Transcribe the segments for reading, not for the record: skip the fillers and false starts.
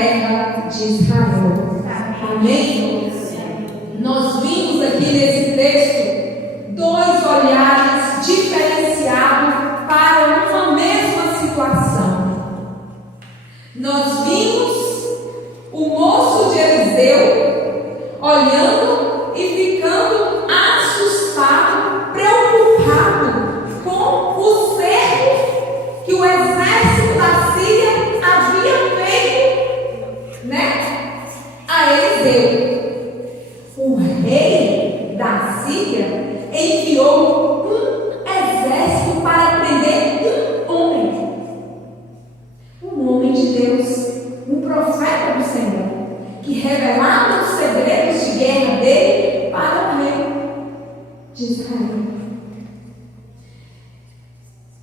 terra de Israel. Amém? Nós vimos aqui nesse texto dois olhares diferenciados para uma mesma situação. Nós vimos o moço de Eliseu olhando e ficando assustado, preocupado com o cerco que o exército da Síria havia feito, a Eliseu. O rei da Síria enviou um exército para prender um homem de Deus, um profeta do Senhor, que revelava os segredos de guerra dele para o rei de Israel.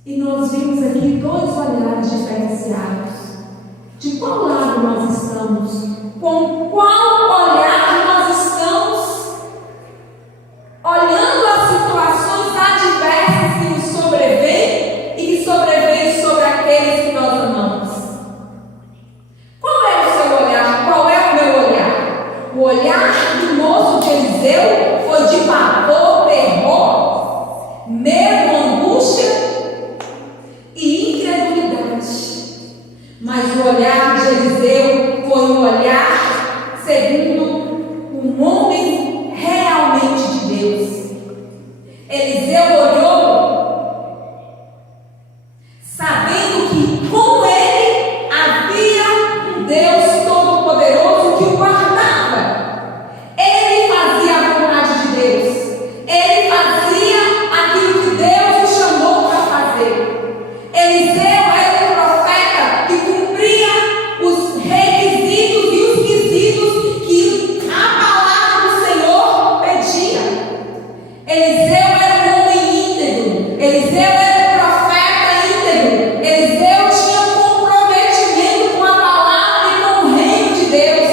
E nós vimos aqui dois olhares diferenciados. De qual lado nós estamos? Com qual olhar nós estamos olhando as situações adversas que nos sobrevêm e que sobrevêm sobre aqueles que nós amamos? Qual é o seu olhar? Qual é o meu olhar? O olhar do moço de Eliseu foi de pavor, terror, medo, angústia e incredulidade. Mas o olhar de Eliseu foi um olhar segundo um homem realmente de Deus. Eliseu olhou sabendo que com ele havia um Deus todo-poderoso que o guardava. Ele fazia a vontade de Deus. Ele fazia aquilo que Deus o chamou para fazer. Eliseu era um profeta que cumpria os requisitos e os quesitos que a palavra do Senhor pedia. Eliseu era um homem íntegro. Eliseu era um profeta íntegro. Eliseu tinha um comprometimento com a palavra e com o reino de Deus.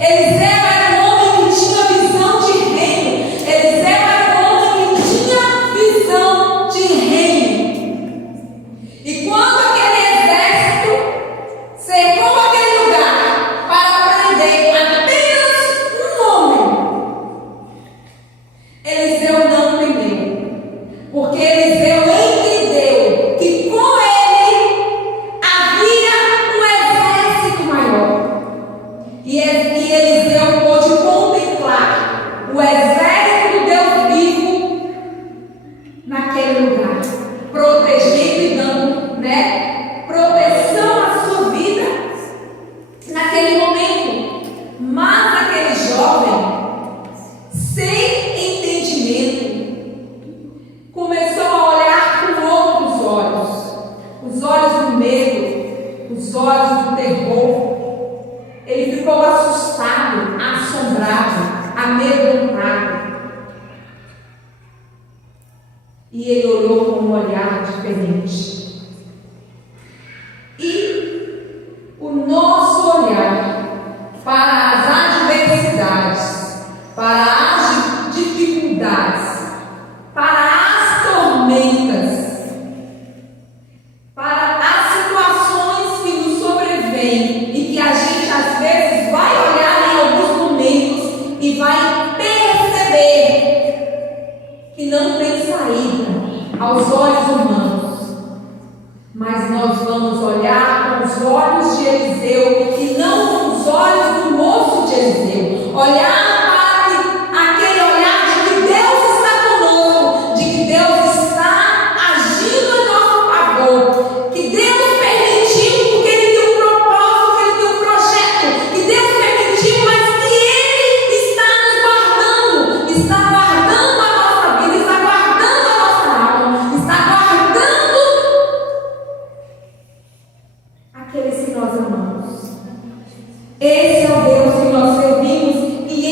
Eliseu era um homem que tinha visão de reino. Eliseu era um homem que tinha visão de reino. E quando aquele exército cercou aquele lugar para prender apenas um homem, Eliseu não prendeu, porque Eliseu entendeu que com ele havia um exército maior. E Eliseu pôde contemplar o exército do Deus vivo naquele lugar, protegendo e dando, proteção à sua vida naquele momento. Mas aquele jovem, sem entendimento, começou a olhar com outros olhos, os olhos do medo, os olhos do terror. Ele ficou assustado, assombrado, amedrontado. E ele olhou com um olhar diferente. E o nosso olhar para as adversidades, para as dificuldades, para as tormentas, para as situações que nos sobrevêm e que a gente às vezes vai olhar em alguns momentos e vai perceber que não tem saída aos olhos humanos. Mas nós vamos olhar com os olhos de Eliseu e não com os olhos do moço de Eliseu. Olhar para aquele olhar de que Deus está conosco, de que Deus está agindo a nosso favor, que Deus permitiu porque Ele tem um propósito, que Ele tem um projeto, que Deus permitiu, mas que Ele está nos guardando, está guardando a nossa vida, está guardando a nossa alma, está guardando aqueles que nós amamos. Esse é o Deus que nós servimos e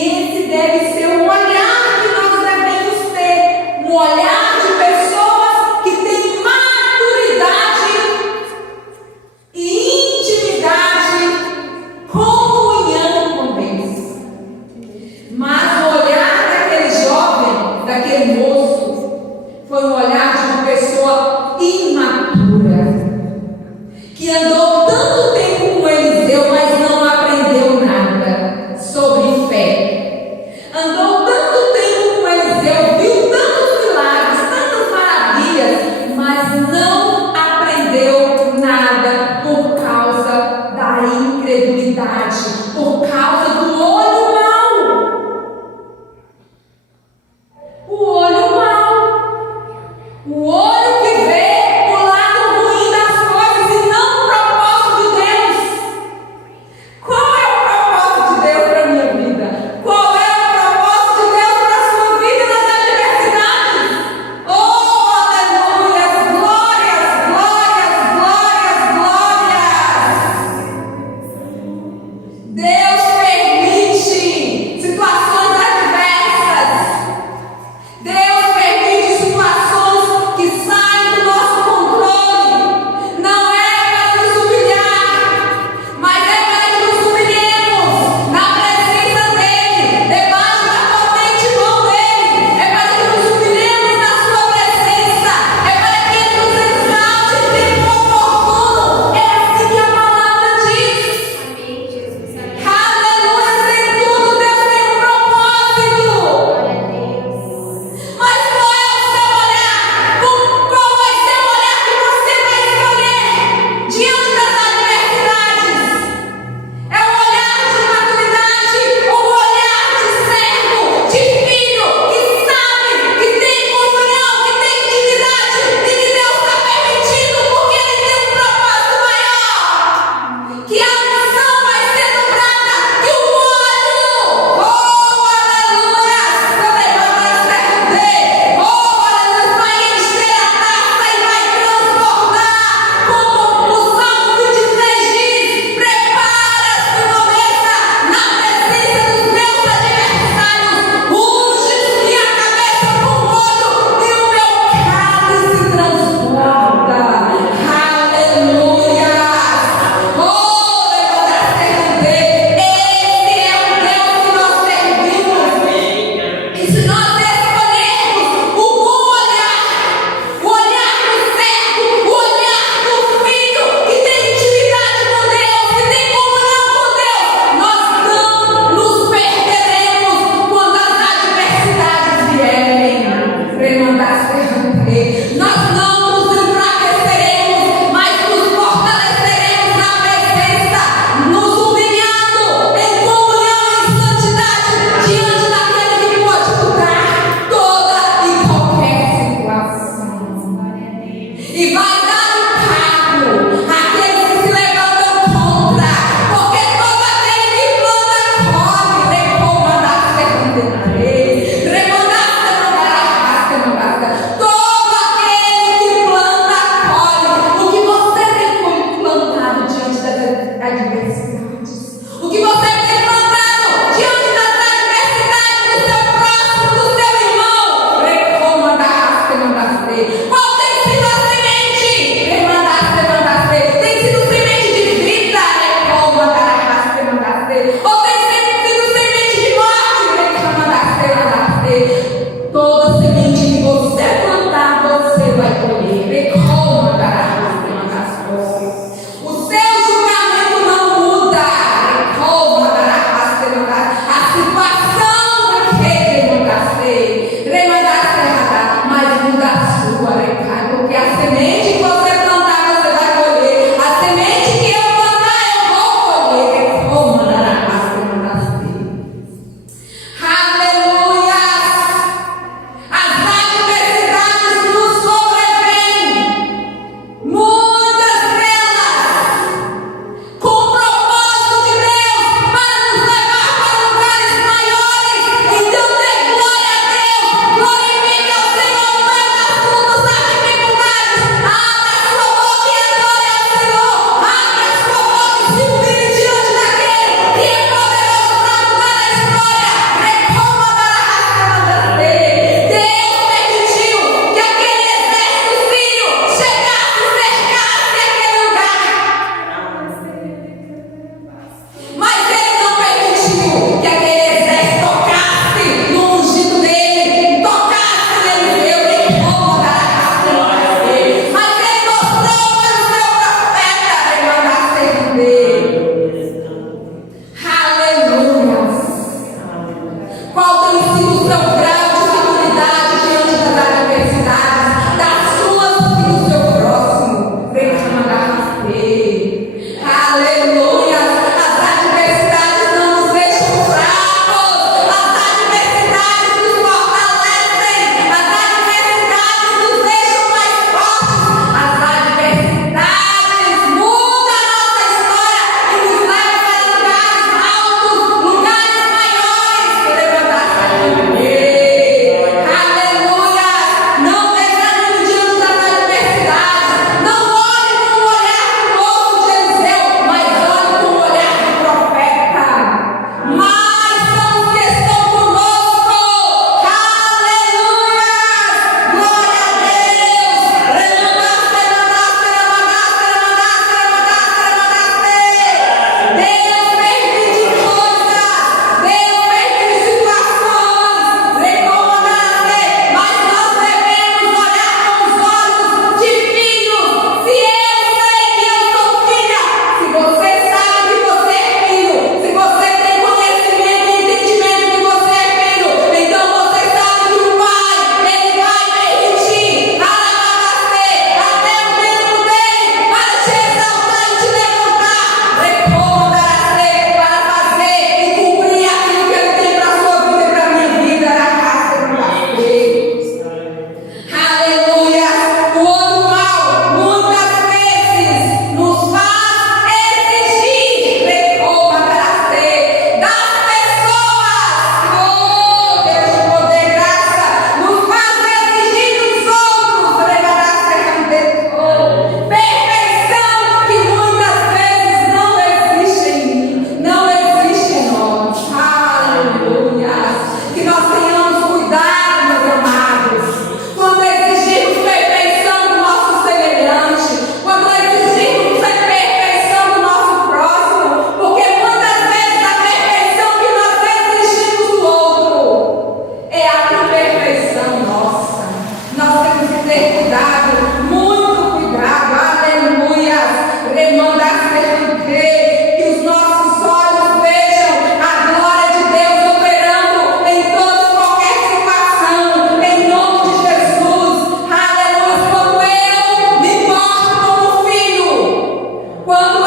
Quando